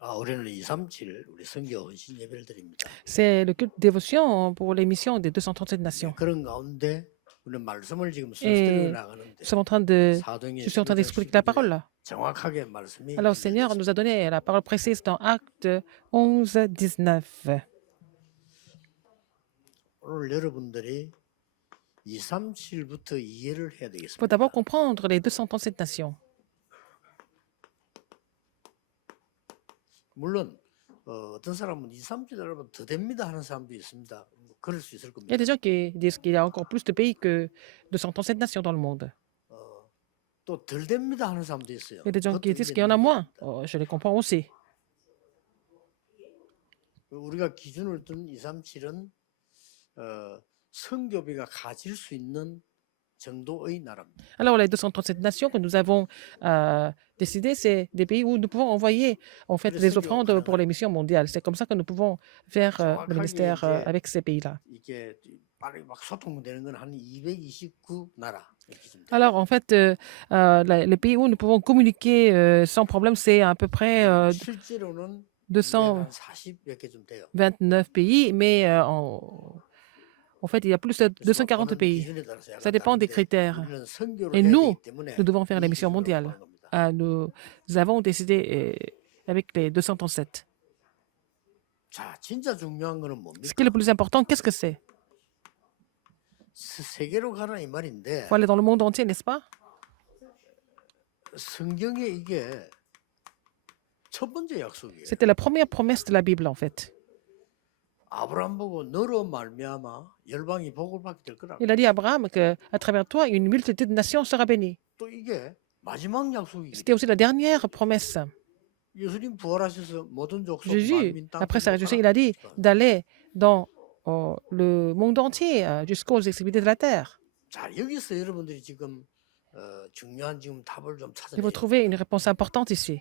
우리는 237 우리 선교 헌신 예배를 드립니다. C'est le culte de dévotion pour les missions des 237 nations. 그런 가운데 우리는 말씀을 지금 순서대로 Et 나가는데 nous sommes en train de, 사도행전 je suis en train 11장 d'expliquer la 12절에 parole là. 정확하게 말씀이 Alors, le Seigneur 기록되어 nous a donné la parole précise dans Acte 11, 19. 오늘 여러분들이 237부터 이해를 해야 Il faut 되겠습니다. d'abord comprendre les 237 nations. 물론 어떤 사람은 237 여러분 더 됩니다 하는 사람도 있습니다. 그럴 수 있을 Il y a 겁니다. des gens qui disent qu'il y a encore plus de pays que 237 nations dans le monde. 또 덜 됩니다 하는 사람도 있어요. Il y a des gens qui 그것도 disent qu'il y en a 이해는 moins. 됩니다. Je les comprends aussi. 우리가 기준을 둔 237은 선교비가 가질 수 있는 정도의 나라입니다. Alors, les 237 nations que nous avons décidées, c'est des pays où nous pouvons envoyer en fait des offrandes pour les missions mondiales. C'est comme ça que nous pouvons faire le ministère avec ces pays-là. 이게 빨리 막 소통되는 건 한 229 나라. Alors, en fait, les pays où nous pouvons communiquer sans problème, c'est à peu près 실제로는 229 40몇 개 좀 돼요. pays, mais en fait, il y a plus de 240 pays. Ça dépend des critères. Et nous devons faire les missions mondiales. Nous avons décidé avec les 237. 자, 진짜 중요한 거는 Ce qui est le plus important, qu'est-ce que c'est? 세계로 가라 이 말인데. Il faut aller dans le monde entier, n'est-ce pas? 성경에 이게 첫 번째 약속이에요. C'était la première promesse de la Bible, en fait. 아브라함 보고 너로 말미암아 열방이 복을 받게 될 거라고. Il a dit à Abraham qu'à travers toi, une multitude de nations sera bénie. 또 이게 마지막 약속이에요. C'était aussi la dernière promesse. 예수님 부활하셔서 모든 족속 Jésus, 만민 땅 après sa résurrection, il a dit d'aller dans le monde entier, jusqu'aux extrémités de la terre. 자, 여기서 여러분들이 지금 중요한 지금 답을 좀 Il 찾아내요. faut trouver une réponse importante ici.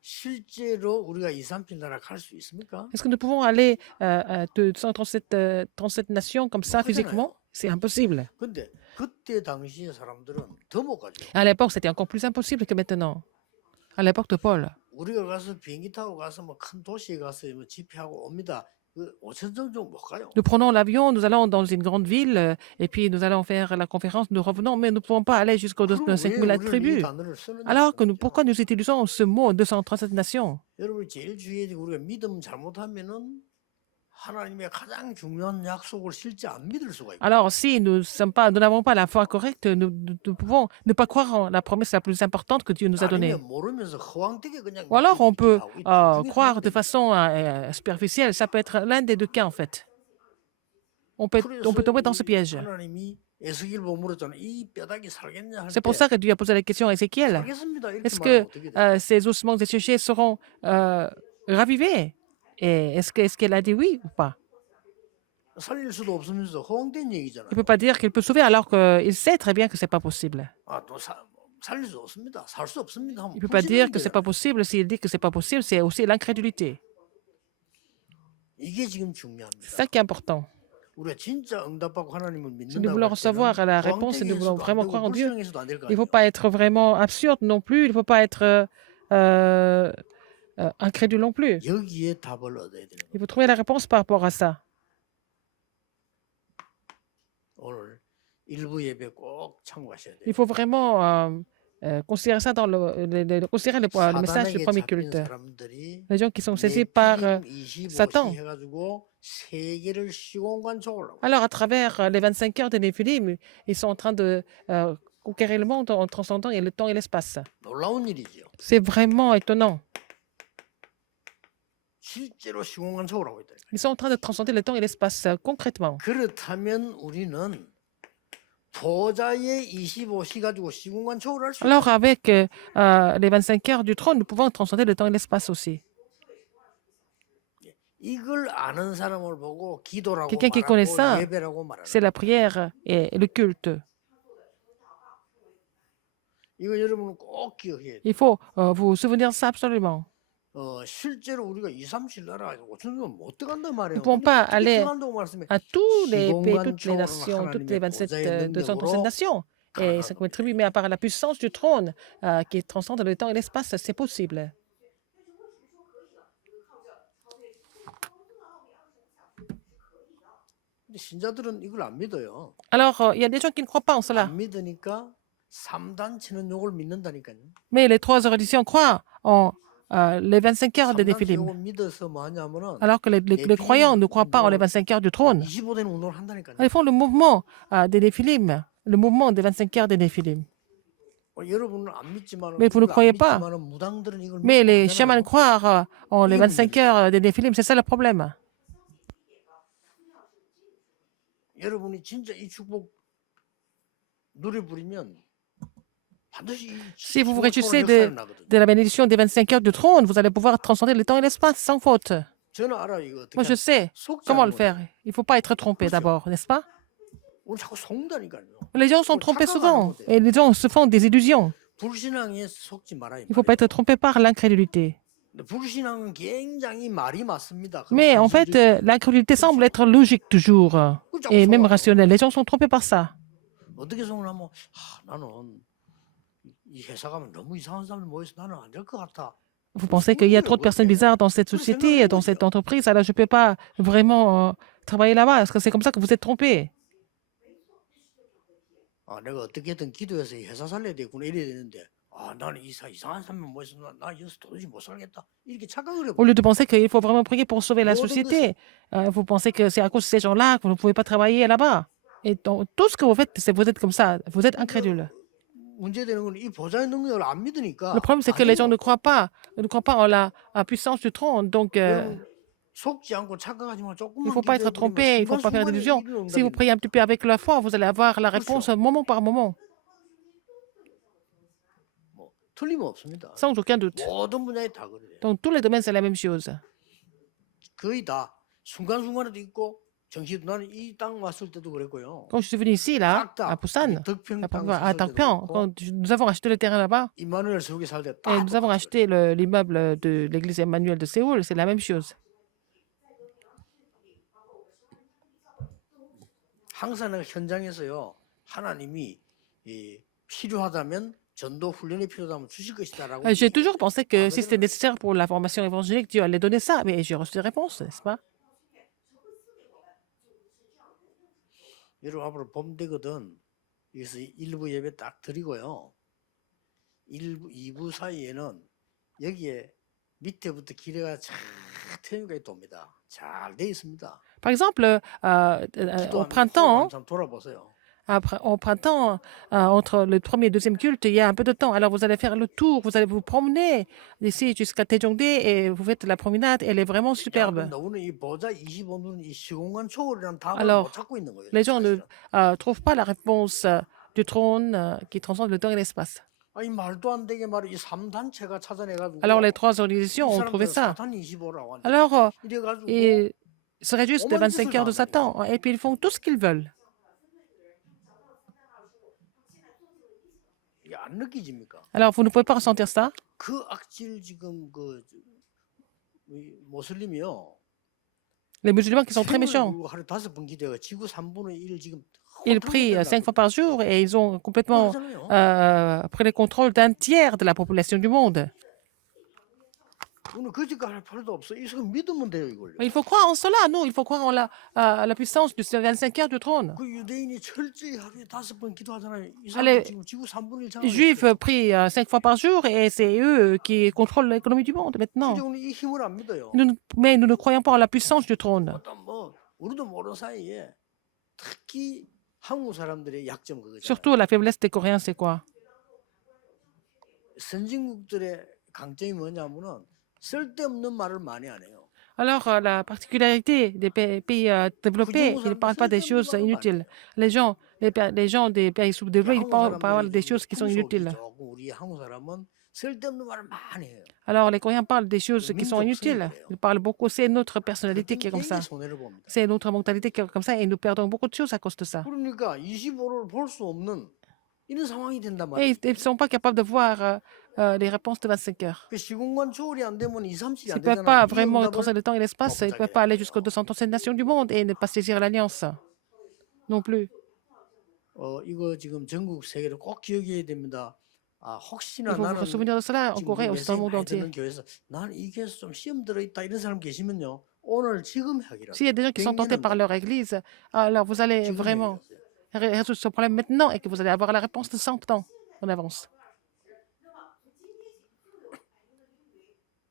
실제로 우리가 237 나라 갈 수 있습니까? Est-ce que nous pouvons aller de 137 nations comme ça physiquement? C'est impossible. 근데 그때 당시의 사람들은 더 못 가죠. À l'époque, c'était encore plus impossible que maintenant. À l'époque de Paul. 우리가 가서 비행기 타고 가서 뭐 큰 도시에 가서 뭐 집회하고 옵니다. 그 5천 정도 못 가요. Nous prenons l'avion, nous allons dans une grande ville et puis nous allons faire la conférence, nous revenons, mais nous ne pouvons pas aller jusqu'aux 5000 tribus. Alors que pourquoi nous utilisons ce mot 237 nations? 여러분 제일 주의해야 되고 우리가 믿음 잘못하면은 하나님의 가장 중요한 약속을 실제 안 믿을 수가 있고. Alors, si nous n'avons pas la foi correcte, nous pouvons ne pas croire en la promesse la plus importante que Dieu nous a donnée. Ou alors, on peut croire de façon superficielle. Ça peut être l'un des deux cas, en fait. On peut tomber dans ce piège. C'est pour ça que Dieu a posé la question à Ézéchiel. Est-ce que ces ossements desséchés seront ravivés? Et est-ce qu'elle a dit oui ou pas? Il ne peut pas dire qu'il peut sauver alors qu'il sait très bien que ce n'est pas possible. Il ne peut pas dire que ce n'est pas possible. S'il dit que ce n'est pas possible, c'est aussi l'incrédulité. C'est ça qui est important. Si nous voulons recevoir la réponse et nous voulons vraiment croire en Dieu, il ne faut pas être vraiment absurde non plus. Il ne faut pas être incrédule non plus. Il faut trouver la réponse par rapport à ça. Il faut vraiment considérer ça dans considérer le message du premier culte. Les gens qui sont saisis par Satan. Alors, à travers les 25 heures de Néphilim, ils sont en train de conquérir le monde en transcendant le temps et l'espace. C'est vraiment étonnant. Ils sont en train de transcender le temps et l'espace concrètement. Alors, avec les 25 heures du trône, nous pouvons transcender le temps et l'espace aussi. Quelqu'un qui connaît ça, c'est la prière et le culte. Il faut vous souvenir de ça absolument. Nous ne pouvons pas aller à tous les pays, toutes les nations, toutes les 237 nations et 50 tribus, mais à part la puissance du trône qui transcende le temps et l'espace, c'est possible. 근데 신자들은 이걸 안 믿어요. Alors, il y a des gens qui ne croient pas en cela. 안 믿으니까 3단체는 요걸 믿는다니까요. Mais les trois religions croient en les 25 heures de 3단체 Néphilim. 요걸 믿어서 뭐 하냐면은 Alors que les croyants ne croient pas en les 25 heures du trône. 25되는 운동을 한다니까요. Ils font le mouvement des Néphilim, le mouvement des 25 heures des Néphilim. 여러분은 안 믿지만 Mais vous ne croyez pas. 무당들은 이걸 Mais 믿고 les chamans 하잖아요. croient en les 25 heures des Néphilim, c'est ça le problème. 여러분이 진짜 이 축복 누려 부리면 반드시 Si vous vous 시공을 réjouissez 역사를 나거든요. de la bénédiction des 25 heures du trône, vous allez pouvoir transcender le temps et l'espace sans faute. 저는 알아요 이거 어떻게 Moi, je sais 속지 comment le 않는 faire. Il ne faut pas être trompé d'abord, n'est-ce pas? 오늘 자꾸 속는다니까요. Les gens sont trompés souvent et les gens se font des illusions. 불신앙에 속지 말아요. Il ne faut pas être trompé par l'incrédulité. 불신앙은 굉장히 말이 맞습니다. Mais en fait, l'incrédulité semble être logique toujours et même rationnelle. Les gens sont trompés par ça. 어떻게 속냐면 나는 이 회사 가면 너무 이상한 사람들 모여서 나는 안 될 것 같아. Vous pensez qu'il y a trop de personnes bizarres dans cette société, dans cette entreprise, alors je ne peux pas vraiment travailler là-bas. Est-ce que c'est comme ça que vous êtes trompé? 내가 어떻게든 기도해서 이 회사 살려야 되구나 이래야 되는데 나는 이상한 사람 모여서 나 여기서 도저히 못 살겠다 이렇게 착각을 Au lieu de penser qu'il faut vraiment prier pour sauver la société, vous pensez que c'est à cause de ces gens-là que vous ne pouvez pas travailler là-bas. Et donc, tout ce que vous faites, c'est vous êtes comme ça, vous êtes incrédule. 문제되는 건 이 보좌의 능력을 안 믿으니까. Le problème, c'est que les gens ne croient pas en la puissance du trône. Donc, 속지 않고 착각하지만 조금만 il ne faut pas être trompé, il ne faut pas faire d'illusions. Si vous priez un petit peu avec la foi, vous allez avoir la réponse moment par moment, 틀림없습니다. sans aucun doute. 모든 분야에 다 그래요. Dans tous les domaines, c'est la même chose. 거의 다 순간순간에도 있고 정시도 나는 이 땅 왔을 때도 그랬고요. Quand je suis venu ici, là, à Busan, à Takpyeong, quand nous avons acheté le terrain là-bas, 임마누엘 세우기 살 때 et nous avons acheté l'immeuble de l'église Emmanuel de Séoul, c'est la même chose. 항상 현장에서요 하나님이 필요하다면 전도 훈련이 필요하다면 주실 것이다라고. J'ai toujours pensé que si c'était nécessaire pour la formation évangélique, Dieu allait donner ça, mais j'ai reçu des réponses, n'est-ce pas? 여러분 앞으로 봄 되거든. 여기서 1부 예배 딱 드리고요. 1부, 2부 사이에는 여기에 밑에부터 기뢰가 쫙 태우기까지 돕니다. 잘 돼 있습니다. Par exemple, au printemps, 돌아보세요. au printemps, entre le premier et le deuxième culte, il y a un peu de temps. Alors vous allez faire le tour, vous allez vous promener d'ici jusqu'à Taejongdae et vous faites la promenade. Elle est vraiment superbe. Alors, les gens ne trouvent pas la réponse du trône qui transcende le temps et l'espace. Alors les trois organisations ont trouvé ça. Alors, ils se réjouissent des 25 heures de Satan et puis ils font tout ce qu'ils veulent. Alors, vous ne pouvez pas ressentir ça? Les musulmans qui sont très méchants, ils prient 5 fois par jour et ils ont complètement pris le contrôle d'un tiers de la population du monde. Il faut croire en cela, non? Il faut croire en la puissance de ces 25 heures du trône. Les Juifs prient 5 fois par jour et c'est eux qui contrôlent l'économie du monde maintenant. Mais nous ne croyons pas en la puissance du trône. Surtout la faiblesse des Coréens, c'est quoi? Alors, la particularité des pays développés, ils ne parlent pas des choses inutiles. Les gens des pays sous-développés, ils parlent des choses qui sont inutiles. Alors, les Coréens parlent des choses qui sont inutiles. Ils parlent beaucoup. C'est notre personnalité qui est comme ça. C'est notre mentalité qui est comme ça et nous perdons beaucoup de choses à cause de ça. Et ils ne sont pas capables de voir les réponses de 25 heures. Ils ne peuvent pas vraiment transcender le temps et l'espace. Ils ne peuvent pas aller jusqu'aux 237 nations du monde et ne pas saisir l'alliance non plus. Il faut vous souvenir de cela en Corée, aussi dans le monde entier. 오늘 지금 해결하세요. S'il y a des gens qui sont tentés par leur église, alors vous allez 지금 vraiment 해결하세요. résoudre ce problème maintenant et que vous allez avoir la réponse de 100 ans en avance.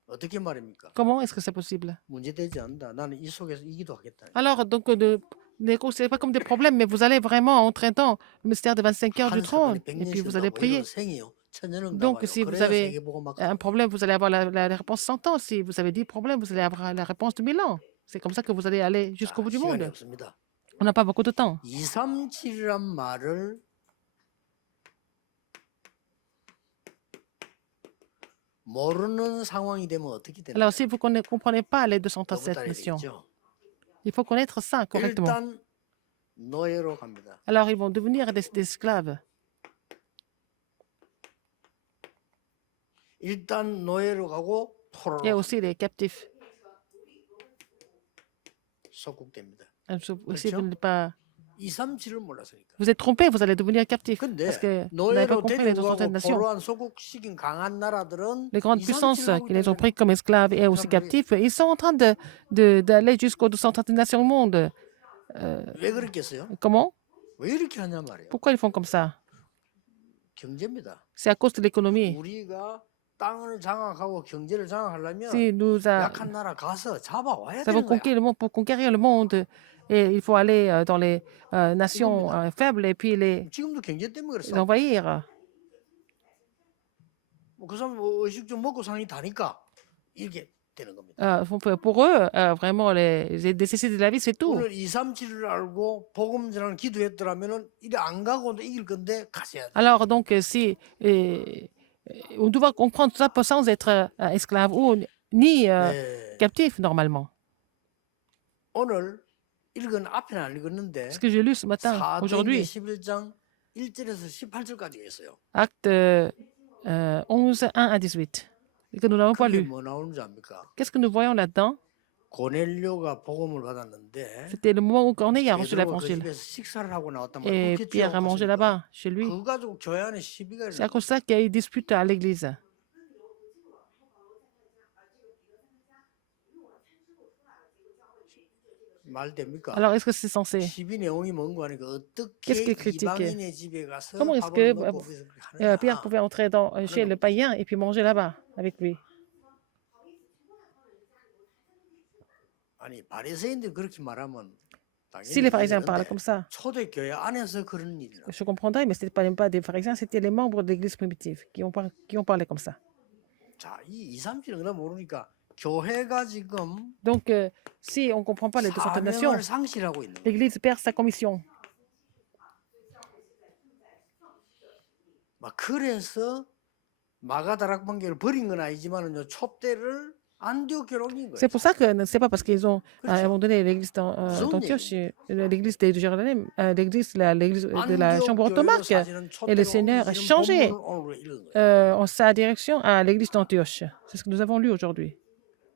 어떻게 말입니까? Comment est-ce que c'est possible? 문제되지 않는다. 나는 이 속에서 이기도 하겠다. Alors, donc, ne considérez pas comme des problèmes, mais vous allez vraiment entrer dans le mystère de 25 heures du 한 trône 사건이 et puis vous allez 100년씩 prier. 나고 생이요. 천년은 Donc, 나와요. si vous 그래야 avez 세계복음학 un problème, vous allez avoir la réponse 100 ans. Si vous avez 10 problèmes, vous allez avoir la réponse de 1000 ans. C'est comme ça que vous allez aller jusqu'au bout du 시간이 monde. 없습니다. On n'a pas beaucoup de temps. 237이란 말을 모르는 상황이 되면 어떻게 되나요? Alors, si vous ne comprenez pas les 너무 237 따라야 missions, 되겠죠. il faut connaître ça correctement. 일단 노예로 갑니다. Alors, ils vont devenir des esclaves. 일단 노예로 가고 Il y a 포로로 aussi les captifs. 속국됩니다. Si 그렇죠? vous n'êtes pas... 237을 몰랐으니까. Vous êtes trompé, vous allez devenir captif. 근데 Parce que vous n'avez pas 노예로 compris les 데리고 237 가고 nations. 포로한 소국시킨 강한 나라들은 Les grandes puissances 237을 하고 qui les ont 있다는 pris comme esclaves et aussi Comme captifs, ils sont en train d'aller jusqu'aux 230 nations au monde. 왜 그랬겠어요? Comment? 왜 이렇게 하냐 말이에요. Pourquoi ils font comme ça? 경제입니다. C'est à cause de l'économie. 우리가 땅을 장악하고 경제를 장악하려면 Si nous 약한 나라 가서 잡아와야 avons 되는 거야. conquis le monde pour conquérir le monde, et il faut aller dans les nations faibles et puis les 지금도 경제 때문에 그랬어. envahir. 그 사람 의식 좀 먹고 사니 다니까 이렇게 되는 겁니다. Pour eux, vraiment, les nécessités de la vie, c'est tout. 오늘 237을 알고 복음 전하는 기도했더라면은 이래 안 가고도 이길 건데 가셔야 돼. Alors, donc, si on doit comprendre tout ça sans être esclave ou ni 네. captif, normalement. 오늘 읽은 앞에는 안 읽었는데 Ce que j'ai lu ce matin, 사도행전 aujourd'hui, 11장 1절에서 18절까지 있어요. acte 11, 1 à 18, et que nous n'avons pas 그게 lu. 뭐 나오는지 압니까? Qu'est-ce que nous voyons là-dedans? 고넬료가 복음을 받았는데 C'était le moment où Corneille a reçu 베드로가 그 l'évangile. 집에서 식사를 하고 나왔단 Et 말이에요. Pierre a mangé là-bas, chez lui. 그거 가지고 교회 안에 시비가 C'est à 일어나. cause de ça qu'il y a eu dispute à l'église. 말 됩니까? Alors, est-ce que c'est censé? 시비 내용이 뭔가 하니까 Qu'est-ce 어떻게 qu'il critiquait? 이방인의 집에 가서 Comment est-ce que 밥을 먹고 그렇게 하느냐. Pierre pouvait entrer chez le païen et puis manger là-bas avec lui? 아니 바리새인들 그렇게 말하면 Si les pharisiens 당연히 parlaient 이해되는데 comme ça, 초대교회 안에서 그런 일이라. je comprendrais, mais ce n'était même pas des pharisiens, c'était les membres de l'église primitive qui ont parlé comme ça. 자, 이 2, 3칠은 그다 모르니까 교회가 지금 Donc, si on ne comprend pas les 200 nations, 사명을 상실하고 있는 거예요. l'église perd sa commission. 막 그래서 마가다락방계를 버린 건 아니지만은요 촛대를 안디옥교로 옮긴 거예요. C'est pour ça que c'est pas parce qu'ils ont abandonné l'église d'Antioche, l'église de Jérusalem, l'église de la chambre ottomane, et le Seigneur a changé sa direction à l'église d'Antioche. C'est ce que nous avons lu aujourd'hui.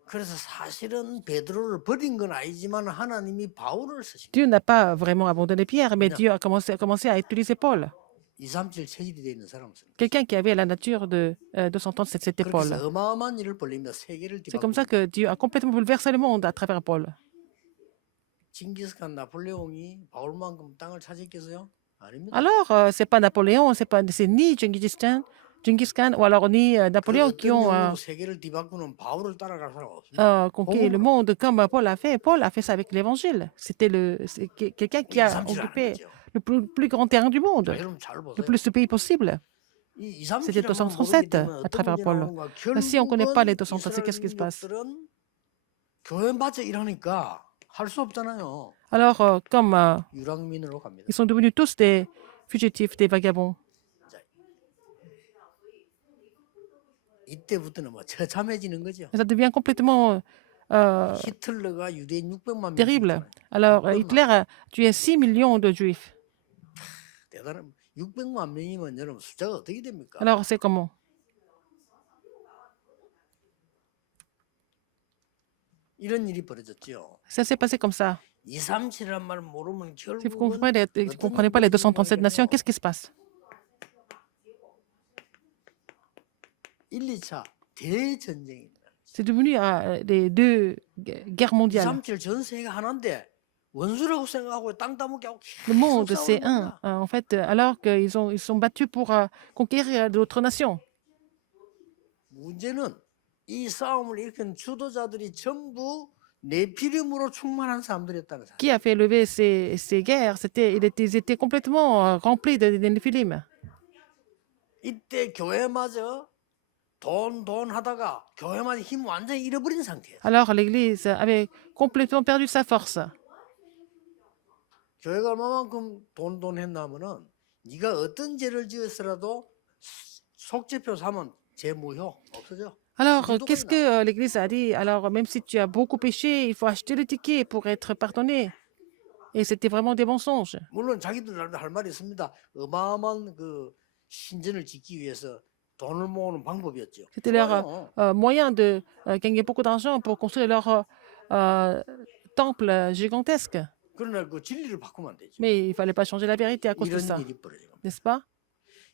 그래서 사실은 베드로를 버린 건 아니지만 하나님이 바울을 쓰신 Dieu n'a pas vraiment abandonné Pierre, mais Dieu a commencé à utiliser Paul, 2, 3칠 체질이 돼 있는 사람을 쓰는 거예요. quelqu'un qui avait la nature de 230, c'était 그렇게 Paul. 해서 어마어마한 일을 벌립니다. 세계를 C'est comme ça 뒤바꾸고. que Dieu a complètement bouleversé le monde à travers Paul. 징기스칸 나폴레옹이 바울만큼 땅을 차지했겠어요? 아닙니다. Alors, c'est pas Napoléon, c'est ni Genghis Khan ou alors ni Napoléon qui ont 어떤 세계를 뒤바꾸는 바울을 따라갈 사람 없습니다. conquis le monde comme Paul a fait. Paul a fait ça avec l'évangile. C'est quelqu'un qui a 237을 occupé 알았죠. le plus grand terrain du monde, 여러분 잘 le 보세요. plus de pays possible. 이 C'était 237 à travers Paul. Mais si on ne connaît pas les 237, qu'est-ce qui se passe? 교회마저 일하니까 할 수 없잖아요. Alors, comme 유랑민으로 갑니다. ils sont devenus tous des fugitifs, des vagabonds, 이때부터는 뭐 처참해지는 거죠. ça devient complètement 히틀러가 유대인 600만 명 terrible. Alors, Hitler a tué 6 millions de juifs. 대단한 600만 명이면 여러분 숫자가 어떻게 됩니까? Alors, c'est comment? 이런 일이 벌어졌죠. Ça s'est passé comme ça. 237이란 말 모르면 Si vous ne 결국은 comprenez pas les 237 nations, qu'est-ce qui se passe? 1, 2차 대전쟁입니다. C'est devenu les deux guerres mondiales. 237 전 세계가 하나인데 원수라고 생각하고 땅 따먹게 하고 Le 계속 monde, c'est 싸우는 un, 겁니다. en fait, alors qu'ils ils sont battus pour conquérir d'autres nations. 문제는 이 싸움을 일으킨 주도자들이 전부 네피림으로 충만한 사람들이었다는 사실. Qui a fait lever ces guerres? Ils étaient complètement remplis de Néphilim. 이때 교회마저 돈 하다가 교회마저 힘 완전히 잃어버린 상태예요. Alors l'Église avait complètement perdu sa force. 교회가 얼마만큼 돈 했나면은 네가 어떤 죄를 지었으라도 속죄표 사면 죄 무효 없어져. Alors, 그 정도까지 qu'est-ce 나. que l'Église a dit? Alors, même si tu as beaucoup péché, il faut acheter le ticket pour être pardonné. Et c'était vraiment des mensonges. 물론 자기들 할 말이 있습니다. 어마어마한 그 신전을 짓기 위해서 돈을 모으는 방법이었죠. C'était leur 좋아요. moyen de gagner beaucoup d'argent pour construire leur temple gigantesque. 그러나 그 진리를 바꾸면 안 되죠. Mais il ne fallait pas changer la vérité à cause de 이런 ça, 일이 벌어지는 겁니다. n'est-ce pas?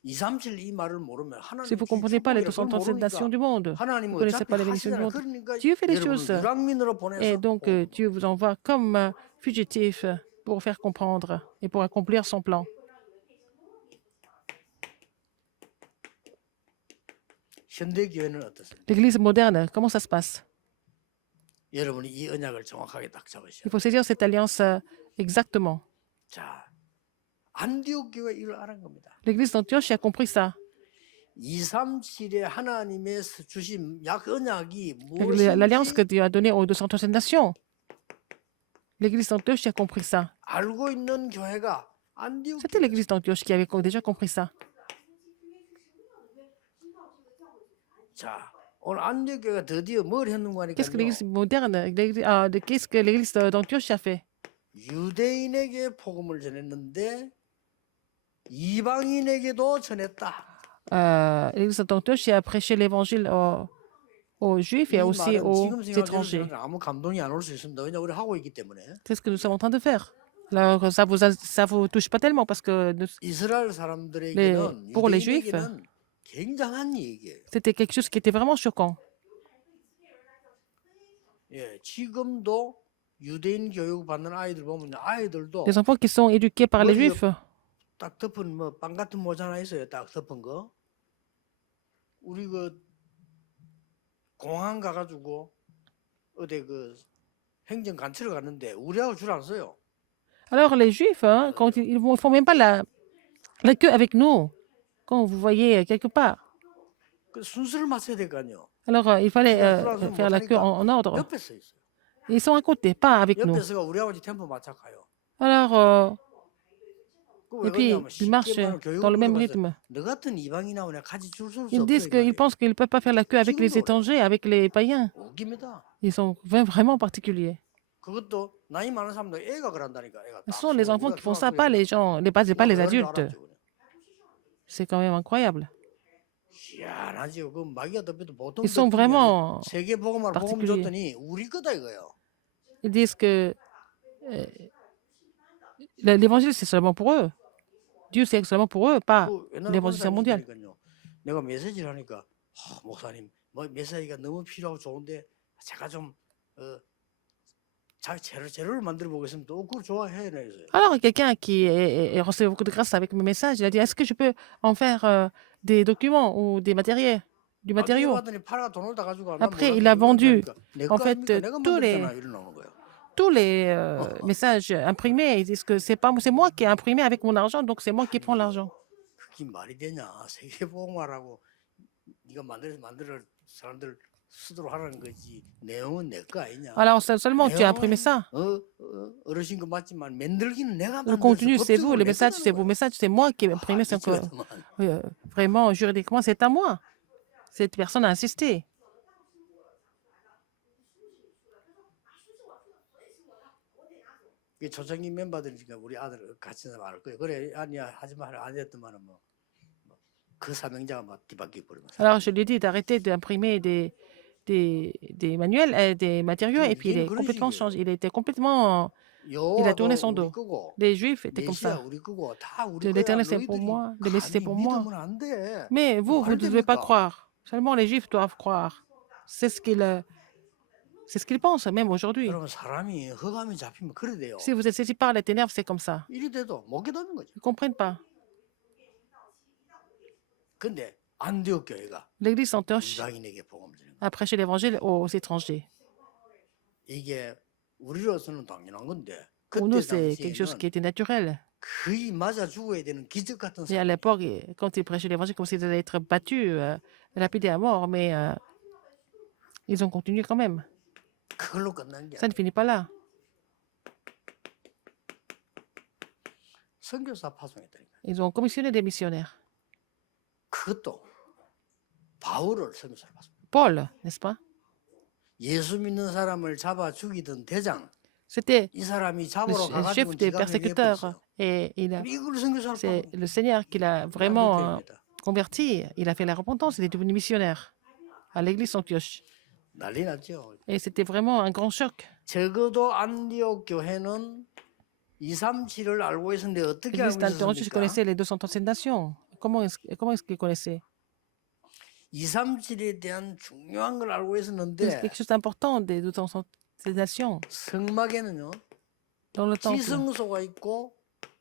237 이 말을 모르면 Si 하나님 vous ne comprenez pas les 237 nations du monde, vous 하나님은 ne connaissez 어차피 pas les bénédictions du 하시잖아요. monde, 그러니까 Dieu fait les 여러분을 choses. 유랑민으로 Et 보내서 donc, Dieu vous envoie comme fugitif pour faire comprendre et pour accomplir son plan. 현대 교회는 어떻습니까? L'Église moderne, comment ça se passe? 여러분이 이 언약을 정확하게 딱 잡으셔야 Il faut saisir cette alliance exactement. 자, 안디옥 교회 이걸 알은 겁니다. L'Église d'Antioche a compris ça. 237에 하나님의 주신 약 언약이 L'alliance que 무엇인지 Dieu a donnée aux 237 nations. L'Église d'Antioche a compris ça. 알고 있는 교회가 안디옥 C'était 교회. l'Église d'Antioche qui avait déjà compris ça. 자, 오늘 안디옥 교회가 드디어 뭘 했는가 Qu'est-ce que 하니까요. l'Église moderne, qu'est-ce que l'Église d'Antioche a fait? 유대인에게 복음을 전했는데 이방인에게도 전했다. L'Église d'Antioche a prêché l'évangile aux Juifs et 이 aussi 말은 aux 지금 생각해도 étrangers. 저는 아무 감동이 안 올 수 있습니다. 왜냐 우리 하고 있기 때문에. C'est ce que nous sommes en train de faire. Alors, ça vous touche pas tellement parce que 이스라엘 사람들에게는 pour les Juifs, 유대인에게는 굉장한 얘기예요. c'était quelque chose qui était vraiment choquant. 예, 지금도 유대인 교육 받는 아이들 보면 아이들도 Les enfants qui sont éduqués par les 머리에 Juifs, 딱 덮은 뭐 빵 같은 모자 하나 있어요. 딱 덮은 거. 우리 그 공항 가가지고 어디 그 행정 간치를 갔는데 우리하고 줄 안 서요. alors les Juifs, hein, quand ils ne font même pas la queue avec nous, quand vous voyez quelque part. 그 순서를 맞춰야 될 거 아니에요. Alors, il fallait 줄안 faire la queue 서면 en ordre. 옆에 서 있어요. Ils sont à côté, pas avec nous. 옆에 서가 우리하고 이제 템포 맞춰 가요. Alors, 그 et 왜 puis, 그러냐면 ils marchent 쉽게 말하면 dans le même 교육부로 가서 rythme. 너 같은 이방인하고 내가 같이 줄 설 수 Ils 없어. disent qu'ils pensent qu'ils ne peuvent pas faire la queue avec les 친구도 étrangers, avec les païens. 웃깁니다. Ils sont vraiment particuliers. 그것도 나이 많은 사람들 애가 그런다니까. 애가 Ce 딱 sont les 서고 enfants 우리가 qui font ça, pas 중학교에서 les gens, pas les 그거 adultes. 알았죠, 그냥. C'est quand même incroyable. 희한하지요. 그 마귀가 덮여도 보통 Ils sont 덮인 게 아니라 vraiment 세계 복음을 복음 particuliers. 줬더니 우리 거다 이거예요. Ils disent que l'évangile, c'est seulement pour eux. Dieu, c'est seulement pour eux, pas 그 옛날에 l'évangile mondial. 권사님이니까요. 내가 메시지를 하니까 목사님 뭐 메시지가 너무 필요하고 좋은데 제가 좀 자기 재료를 만들어 보겠습니다. 그걸 좋아해 내세요. Alors, quelqu'un qui reçoit beaucoup de grâce avec mes messages, il a dit, est-ce que je peux en faire des documents ou du matériau? 받더니 팔아가 돈을 다 가지고 Après, il a vendu, en fait, tous les messages imprimés. Ils disent que c'est moi qui ai imprimé avec mon argent, donc c'est moi qui prends l'argent. 그게 말이 되냐? 세계 복음화라고 네가 만들 사람들 쓰도록 하라는 거지. 내용은 내 거 아니냐? Alors, seulement tu as imprimé ça. 어르신 거 맞지만 만들기는 내가 Le 만들어서 contenu, c'est vous. 법적으로 Les 내 messages, c'est 거라는 vos 거야. messages. C'est moi qui ai imprimé. C'est encore, vraiment, juridiquement, c'est à moi. Cette personne a insisté. 이 초창기 멤버들이니까 우리 아들 같이 말할 거예요. 그래 아니야 하지 마라 안 했더만은 뭐그 사명자가 막 뒤바뀌어 버리면. Alors, je lui ai dit d'arrêter d'imprimer des manuels, des matériaux, et puis il est complètement changé. Il était complètement. Il a tourné son dos. Les Juifs étaient comme ça. L'Éternel, c'est pour moi. Le Messie, c'est pour moi. Mais vous ne devez pas croire. Seulement les Juifs doivent croire. C'est ce qu'ils pensent, même aujourd'hui. 여러분 사람이 흑암이 잡히면 그래 돼요. Si vous êtes saisi par les ténèbres, c'est comme ça. 이리 돼도 못 깨닫는 거죠. Ils ne comprennent pas. 근데 안디옥 교회가 L'église d'Antioche 이방인에게 복음을 주는 거예요. a prêché l'évangile aux étrangers. 이게 우리로서는 당연한 건데 Pour 그때 nous, c'est quelque chose 당시에는 qui était naturel. 거의 맞아 죽어야 되는 기적 같은 Et à 사람. l'époque, quand ils prêchaient l'évangile, comme s'ils allaient être battus, lapidés à mort, mais ils ont continué quand même. 그걸로 끝난 게 Ça ne finit pas là. 선교사 파송했다니까. Ils ont commissionné des missionnaires. 그것도 바울을 선교사로 봤습니다. Paul, n'est-ce pas? 예수 믿는 사람을 잡아 죽이던 대장 C'était 이 사람이 le 잡으러 가가지고 chef des 지가 persécuteurs. 회개했어요. Et 이걸 선교사로 c'est 봤습니다. le Seigneur qui l'a vraiment converti. Il a fait la repentance. Il est devenu missionnaire à l'église Antioche. 난리 났죠. Et c'était vraiment un grand choc. 적어도 안디옥 교회는 237을 알고 있었는데 어떻게 L'église 알고 d'Antioche 있었습니까? connaissait les 237 nations. Comment est-ce qu'ils connaissaient? 237에 대한 중요한 걸 알고 C'est 있었는데 quelque chose d'important des 237 nations. 성막에는요 Dans le temple, 지성소가 있고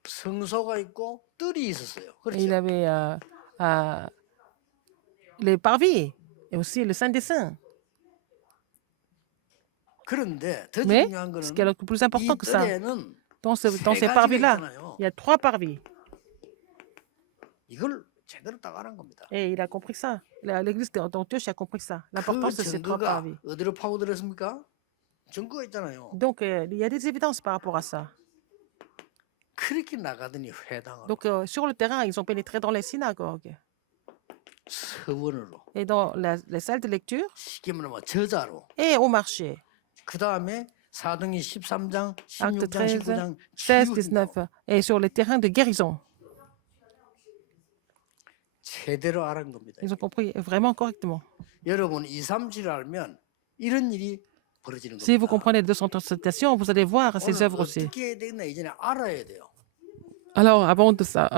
성소가 있고 뜰이 있었어요. et il 그렇죠? avait les parvis et aussi le Saint des Saints. 그런데 더 Mais 중요한 ce qui est 거는 le plus 이 important que ça, 뜰에는 dans 세 ces 가지가 parvis-là, 있잖아요. il y a 3 parvis. 이걸 제대로 따가는 겁니다. Et il a compris ça. L'église d'Antioche a compris ça. 그 L'importance de ces 3 증거가 parvis. 어디로 파고들었습니까? 증거가 있잖아요. Donc, il y a des évidences par rapport à ça. 그렇게 나가더니 회당으로 Donc, sur le terrain, ils ont pénétré dans les synagogues 서원으로 et dans les salles de lecture 쉽게 말하면 저자로 et au marché. 그 다음에 사도행전 13장, Acte 16장, 13, 19장 16, 치유한다고 19 et sur les terrains de guérison. 제대로 알은 겁니다. Ils ont compris vraiment correctement. 여러분 237을 알면 이런 일이 벌어지는 Si vous 겁니다. comprenez les 237 nations, vous allez voir ces 오늘 œuvres aussi. 어떻게 해야 되나 이전에 알아야 돼요. Alors, avant de ça,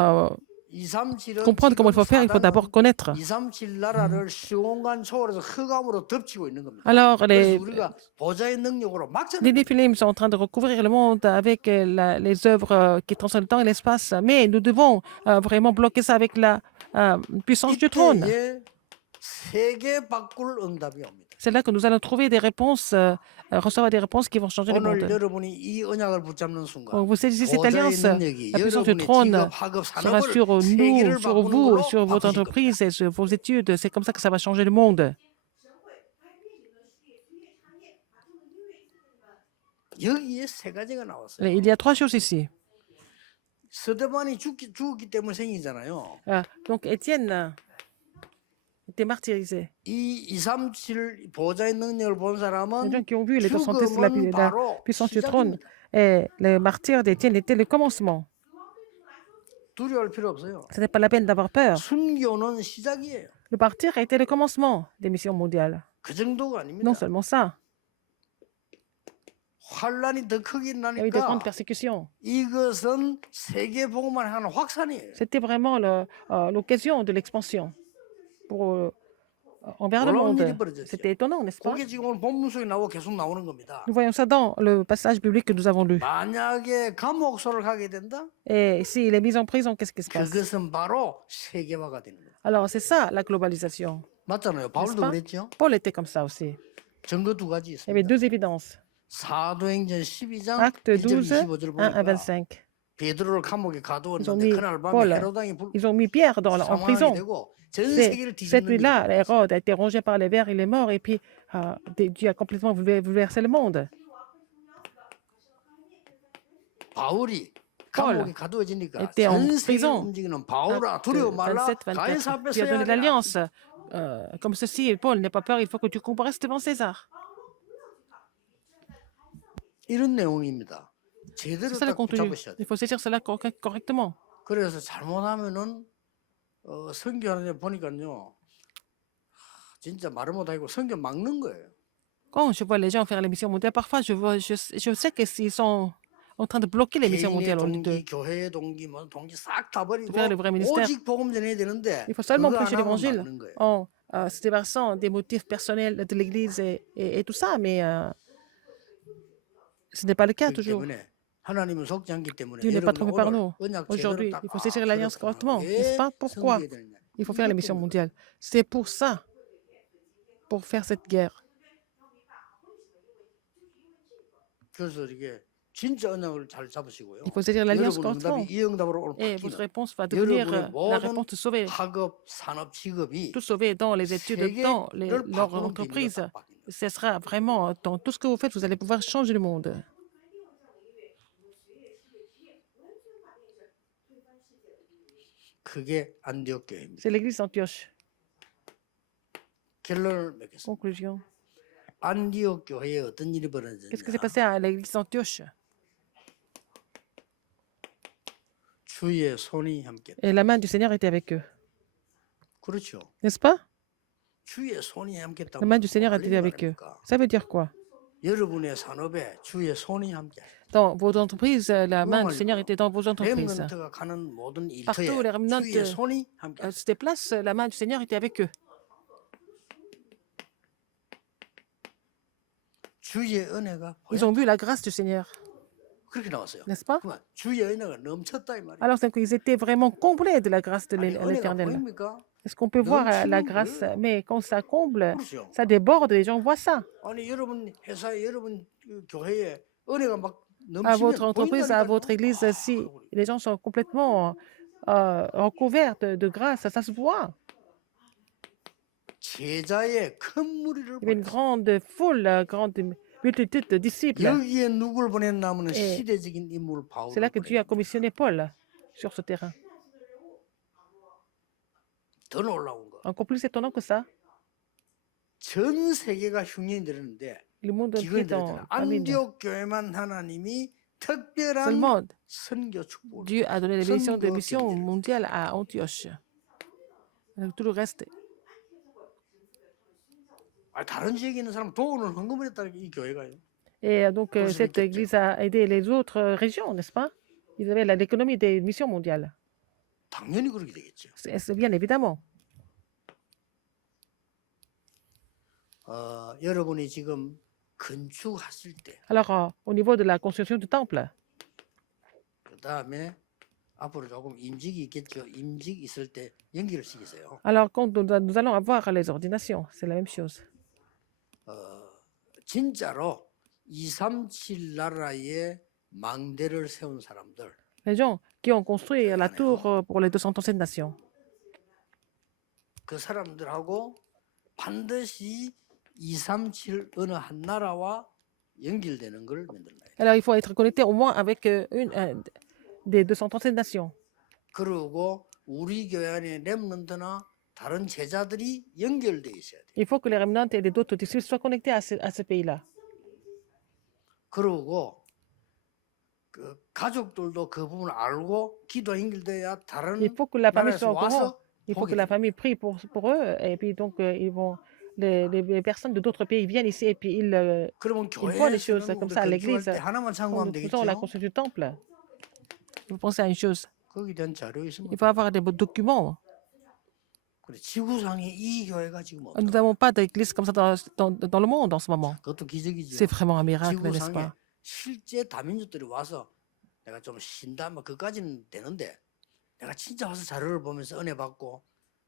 237은 comprendre comment il faut faire, il faut d'abord connaître. 237 나라를 시공간 초월해서 흑암으로 덮치고 있는 겁니다. Alors, 그래서 우리가 보좌의 능력으로 막자는 les 겁니다. Néphilim sont en train de recouvrir le monde avec les œuvres qui transcendent le temps et l'espace, mais nous devons vraiment bloquer ça avec la puissance du trône. 이때에 세계 바꿀 응답이 옵니다. C'est là que nous allons trouver des réponses, recevoir des réponses qui vont changer le 오늘 monde. 여러분이 이 언약을 붙잡는 순간 Donc, vous saisissez cette 보좌의 alliance, 능력이 la puissance du 여러분의 trône 직업, 학업, sera 산업을 sur nous, 세계를 sur 바꾸는 vous, 걸로 sur votre 바꾸실 겁니다. entreprise et sur vos études. C'est comme ça que ça va changer le monde. 여기에 세 가지가 나왔어요. Il y a 3 choses ici. 스데반이 죽었기 때문에 생기잖아요. Donc, Étienne était martyrisé. 이 237 보좌의 능력을 본 Les 사람은 gens qui ont vu les 237, la 죽음은 바로 puissance du trône, 시작입니다. et le martyr d'Étienne était le commencement. 두려워할 필요 없어요. Ce n'est pas la peine d'avoir peur. 순교는 시작이에요. Le martyr a été le commencement des missions mondiales. 그 정도가 아닙니다. Non seulement ça, 환란이 더 크게 il y a eu de grandes 나니까 persécutions. 이것은 세계 복음을 하는 확산이에요. C'était vraiment l'occasion de l'expansion pour, envers le 놀라운 monde. 일이 벌어졌어요. C'était étonnant, n'est-ce pas? 그게 지금 오늘 본문 속에 나오고 계속 나오는 겁니다. Nous voyons ça dans le passage biblique que nous avons lu. 만약에 감옥소를 가게 된다? Et s'il est mis en prison, qu'est-ce qui se passe? 그것은 바로 세계화가 되는 거예요. Alors, c'est ça, la globalisation. 맞잖아요. 바울도 pas? 그랬죠. Paul était comme ça aussi. 증거 두 가지 Il y avait 있습니다. 2 évidences. 사도행전 12장 Acte 1절 12, 25절 1 à 보니까 25. 베드로를 감옥에 Ils ont 가두었는데 mis 그날 밤에 Paul, 헤로당이 ils ont mis Pierre en 상황이 prison. 되고 전 C'est- 세계를 Cette 뒤집는 nuit-là, 일이 Hérode a été rongé par les vers, il est mort, et puis Dieu a complètement bouleversé le monde. 바울이 Paul 감옥에 가두어지니까 était en 전 세계를 prison. 움직이는 바울아 Acte 두려워 말라 27, 가이사 24. 앞에 Tu as 서야 donné 하리라. l'alliance. Comme ceci, Paul, n'aie pas peur, il faut que tu comparaisses devant César. 이런 내용입니다. C'est 제대로 ça le 딱 contenu. 붙잡으셔야 돼요. Il faut saisir cela correctement. 그래서 잘못하면은 선교하는데 보니까요 진짜 말을 못하고 선교 막는 거예요. Quand je vois les gens faire les missions mondiales, parfois je sais qu'ils sont en train de bloquer les missions 개인의 mondiales. Au lieu 동기, de 교회의 동기, 뭐 동기 싹 다 버리고 faire le vrai ministère. 오직 복음 전해야 되는데 Il faut seulement 그거 안 prêcher 하면 l'évangile 막는 거예요. en se débarrassant des motifs personnels de l'Église et tout ça, mais ce n'est pas le cas 그렇기 toujours. 때문에 하나님은 속지 않기 때문에 Dieu n'est pas 여러분이 trompé par 오늘 nous. 언약 제도를 Aujourd'hui, 딱 il faut saisir l'alliance 그렇구나. correctement, n'est-ce pas? 왜 Pourquoi 섬겨야 되느냐? il faut faire la 이것 mission 때문에 mondiale? C'est pour ça, pour faire cette guerre. 그래서 이게 진짜 언약을 잘 잡으시고요. Il faut saisir l'alliance 여러분 응답이 correctement. 이 응답으로 오늘 Et votre 바뀌면 réponse va devenir 여러분의 la 모든 réponse de sauver. 학업, 산업, 직업이 Tout sauver dans les études, dans 세계를 leur 바꾸는 비밀로 entreprise. 딱 바뀌는 거예요. Ce sera vraiment, dans tout ce que vous faites, vous allez pouvoir changer le monde. 그게 안디옥 교회입니다. C'est l'église d'Antioche. 결론을 맺겠습니다. Conclusion. 안디옥 교회에 어떤 일이 Qu'est-ce qui s'est 벌어졌냐? passé à l'église d'Antioche? 주의 손이 함께. Et la main du Seigneur était avec eux. 그렇죠. N'est-ce pas? 주의 손이 함께했다고. La main du Seigneur était avec eux. Ça veut dire quoi? 여러분의 산업에 주의 손이 함께. Dans vos entreprises, la main du Seigneur était dans vos entreprises. 렘넌트가 가는 모든 Partout, 일터에 les remnants 주의 손이 함께. se déplacent, la main du Seigneur était avec eux. 주의 은혜가 Ils ont vu la grâce du Seigneur, 그렇게 나왔어요. n'est-ce pas? 그만 주의 은혜가 넘쳤다 이 말이에요. Alors qu'ils étaient vraiment complets de la grâce de 아니, 은혜가 l'Éternel. 보입니까? Est-ce qu'on peut voir la 넘치는 grâce? 거예요. Mais quand ça comble, 그렇죠. ça déborde, les gens voient ça. 아니 여러분 회사에 여러분 그 교회에 은혜가 막 À votre 넘치면 entreprise, à 보인다니까요. votre église, si les gens sont complètement recouverts de grâce, ça se voit. 제자의 큰 무리를 Il y avait une 보냈어요. grande foule, grande multitude de disciples. 여기에 누굴 보냈나면은 예. 시대적인 인물 C'est là 바울을 que Dieu a 보냈어요. commissionné Paul sur ce terrain. 더 놀라운 거. Encore plus étonnant que ça, 전 세계가 흉년이 들었는데 le monde entier 기근이 est en 들었잖아. famine. 안디옥 교회만 하나님이 특별한 Seulement, 선교 축복을. Dieu a donné la mission de 선거 mission 경제를. mondiale à Antioche. Avec tout le reste. 다른 지역에 있는 사람 돈을 헌금을 했다는 게 이 교회가요. Et donc, Pour cette celui qui église a aidé les autres régions, n'est-ce pas? Ils avaient l'économie des missions mondiales. 당연히 그렇게 되겠죠. C'est bien évidemment. 여러분이 지금 건축하실 때, Alors, au niveau de la construction du temple, 그 다음에 앞으로 조금 임직이 있겠죠. 임직 있을 때 연기를 시키세요. alors quand nous allons avoir les ordinations, c'est la même chose. 진짜로 237 나라에 망대를 세운 사람들, Les gens qui ont construit la tour pour les 237 nations, 그 사람들하고 반드시 237 어느 한 나라와 연결되는 걸 만들어놔요. alors il faut être connecté au moins avec une des 237 nations. 그리고 우리 교회 안에 렘넌트나 다른 제자들이 연결돼 있어야 돼요. Il faut que les remnants et les autres disciples soient connectés à ce pays-là. 그리고 그 가족들도 그 부분을 알고 기도 연결돼야 다른 Il faut que la famille soit 나라에서 au courant. 와서 Il faut 보게 que la 돼요. famille prie pour eux. Et puis donc, ils vont, les personnes de d'autres pays viennent ici et puis 그러면 ils voient les choses 교회에서는 comme 우리 ça à 건축할 l'église. 때 하나만 Quand 참고하면 nous faisons la 되겠죠. construction du temple, vous pensez à une chose. 거기에 대한 자료 Il 있으면 faut avoir des documents. 그래, 지구상에 이 교회가 지금 Nous 없다. n'avons pas d'église comme ça dans le monde en ce moment. 그것도 기적이죠. C'est vraiment un miracle, n'est-ce 지구상에 pas? 실제 다민족들이 와서 내가 좀 쉰다 뭐 그까지는 되는데 내가 진짜 와서 자료를 보면서 은혜 받고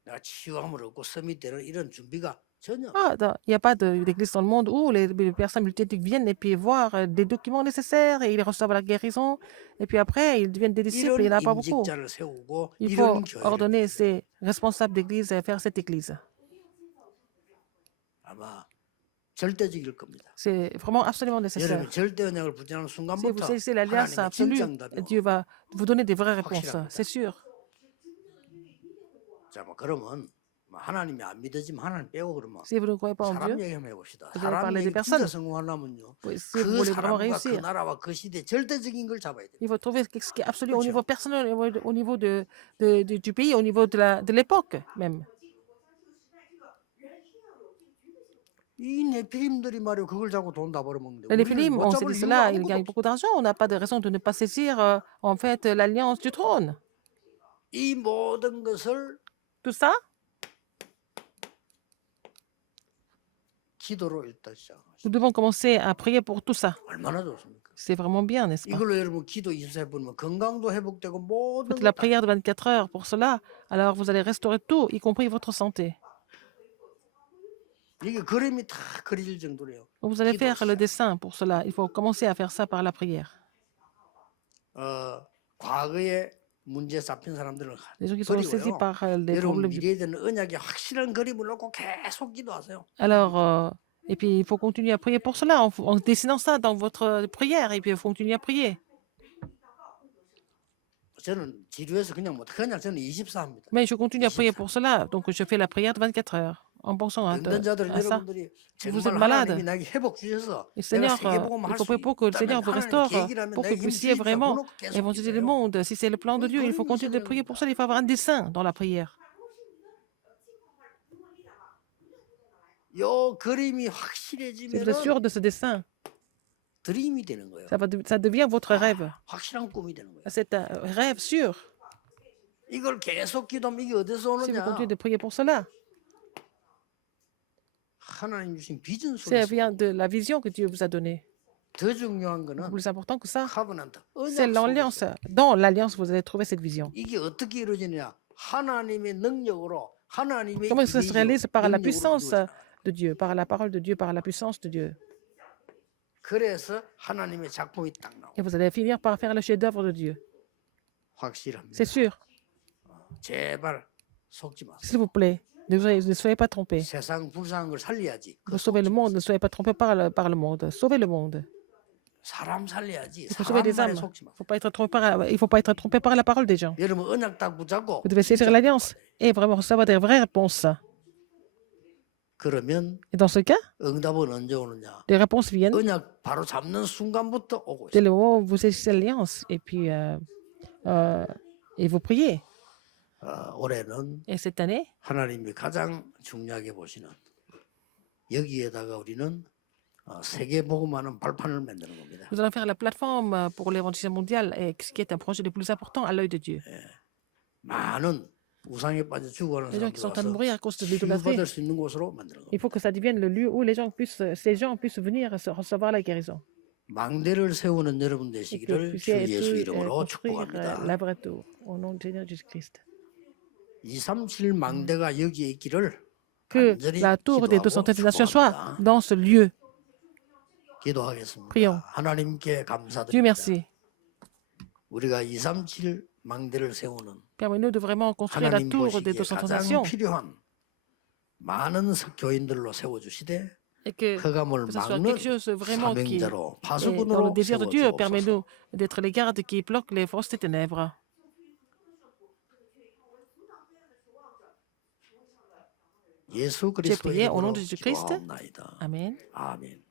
내가 치유함을 얻고 섬이 되는 이런 준비가 전혀 Ah, il n'y a pas d'église dans le monde où les personnes multiéthiques viennent et puis voir des documents nécessaires et ils reçoivent la guérison. Et puis après, ils deviennent des disciples. Il n'y en a 이런 pas beaucoup. 임직자를 세우고 Il 이런 faut 교회를 ordonner ces responsables d'église à faire cette église. 아마 절대적일 겁니다. C'est vraiment absolument nécessaire. 여러분이 절대 언약을 붙잡는 Si vous 순간부터 saisissez l'alliance 하나님의 absolue, 진짜 응답이 Dieu va vous donner des vraies réponses. 확실합니다. C'est sûr. 자, 뭐 그러면 뭐 하나님이 안 믿어지면 하나님 빼고 그러면 Si vous ne croyez pas en 사람 Dieu, 얘기 한번 해봅시다. vous allez 사람 parler des 얘기 진짜 personnes. 성공하려면요. Si vous 그 voulez vraiment 사람과 그 réussir, 나라와 그 시대 절대적인 걸 잡아야 돼요. il faut trouver ce qui est absolu au 그렇죠. niveau personnel, au niveau du pays, au niveau de l'époque même. 이 네피림들이 말이야 그걸 잡고 돈 다 벌어먹는데 Les 우리는 Néphilim, 못 on s'est 잡을 dit 이유가 cela, ils 아무것도 gagnent 없어. beaucoup d'argent. On n'a pas de raison de ne pas saisir en fait l'alliance du trône. 이 모든 것을 Tout ça, 기도로 일단 시작하시죠. Nous devons commencer à prier pour tout ça. 얼마나 좋습니까? C'est vraiment bien, n'est-ce pas? 이걸로 여러분 기도 24분 건강도 회복되고 모든 Faites la 것 다. prière de 24 heures pour cela. Alors vous allez restaurer tout, y compris votre santé. 이게 그림이 다 그릴 정도래요. Donc, vous allez 기도 faire le 시작. dessin pour cela. Il faut commencer à faire ça par la prière. 과거에 문제 잡힌 사람들은 Les gens qui sont saisis 그리고요. par les 여러분 problèmes du... 미래에 대한 언약의 확실한 그림을 놓고 계속 기도하세요. Alors, et puis il faut continuer à prier pour cela, en dessinant ça dans votre prière, et puis il faut continuer à prier. 저는 지루해서 그냥 저는 24 합니다. Mais je continue à prier pour cela, donc je fais la prière de 24 heures, en pensant à 병든자들 ça. 여러분들이 Vous êtes 정말 malade. 하나님이 나에게 회복 주셔서 Et 내가 Seigneur, 세계복음 il 할 faut 수 prier pour que le Seigneur 있다면 vous 하나님 restaure, 계획이라면 pour que 내가 vous 힘 puissiez 주십사. vraiment 그놓고 계속 évangéliser le 기도해요. monde. Si c'est le plan de Dieu, il faut continuer de prier pour ça. Il faut avoir un dessin dans la prière. 요 그림이 Si vous êtes 확실해지면은 sûr de ce dessin, 드림이 되는 거예요. ça devient votre rêve. 확실한 꿈이 되는 거예요. C'est un rêve sûr. 이걸 계속 기도하면 이게 어디서 Si vous 오느냐? continuez de prier pour cela, 하나님 주신 비전 ça 속에서. vient de la vision que Dieu vous a donnée. 더 중요한 거는 Plus important que ça, 카브넌트 c'est 언약 l'alliance. 속에서. Dans l'alliance, vous allez trouver cette vision. 이게 어떻게 이루어지느냐? 하나님의 능력으로 하나님의 Comment ça se réalise? Par la 능력으로 puissance 이루어져요. de Dieu, par la parole de Dieu, par la puissance de Dieu. 그래서 하나님의 작품이 딱 나와. Et vous allez finir par faire le chef-d'œuvre de Dieu. 확실합니다. C'est sûr. 제발 속지 마세요. S'il vous plaît, ne soyez pas trompés. 세상 불쌍한 걸 살려야지. Vous sauvez le monde, ne soyez pas trompés par le monde. Sauvez le monde. 사람 살려야지. Il faut sauver des 사람 âmes. 말에 속지 마. Il ne faut pas être trompé par la parole des gens. 여러분 언약 딱 붙잡고 Vous devez saisir l'alliance et vraiment recevoir des vraies réponses. 그러면 Et dans ce cas, 응답은 언제 오느냐? les réponses viennent 언약 바로 잡는 순간부터 오고 dès 있어요. le moment où vous saisissez l'alliance et puis et vous priez. 올해는 Et cette année, 하나님이 가장 중요하게 보시는 여기에다가 우리는 세계 복음하는 발판을 만드는 겁니다. nous allons faire la plateforme pour l'évangélisation mondiale, et ce qui est un projet le plus important à l'œil de Dieu. 많은 우상에 빠져 죽어가는 Les gens qui sont en train de 사람들 mourir à cause de l'idolâtrie, 치유받을 수 있는 곳으로 만드는 겁니다. il faut que ça devienne le lieu où ces gens puissent venir recevoir la guérison. 망대를 세우는 여러분 Et que vous 되시기를 주 puissiez 예수 être, 이름으로 construire 축복합니다. la vraie tour au nom du Seigneur Jésus-Christ. 237 망대가 여기에 있기를 Que 간절히 la tour des 기도하고 230 nations soit 축복합니다. dans ce lieu. 기도하겠습니다. Prions. 하나님께 Dieu 감사드립니다. merci. 우리가 237 망대를 세우는 Permets-nous de vraiment construire la 하나님 tour des 보시기에 230 가장 nations 필요한 많은 교인들로 세워주시되 et que 흑암을 ça soit 막는 quelque chose vraiment qui 사명자로 est dans le 파수꾼으로 désir de Dieu. 세워주옵소서. Permets-nous d'être les gardes qui bloquent les forces des ténèbres. 예수 J'ai 그리스도의 prié au nom 이름으로 de Jésus-Christ. 기도하옵나이다. Amen. 아멘.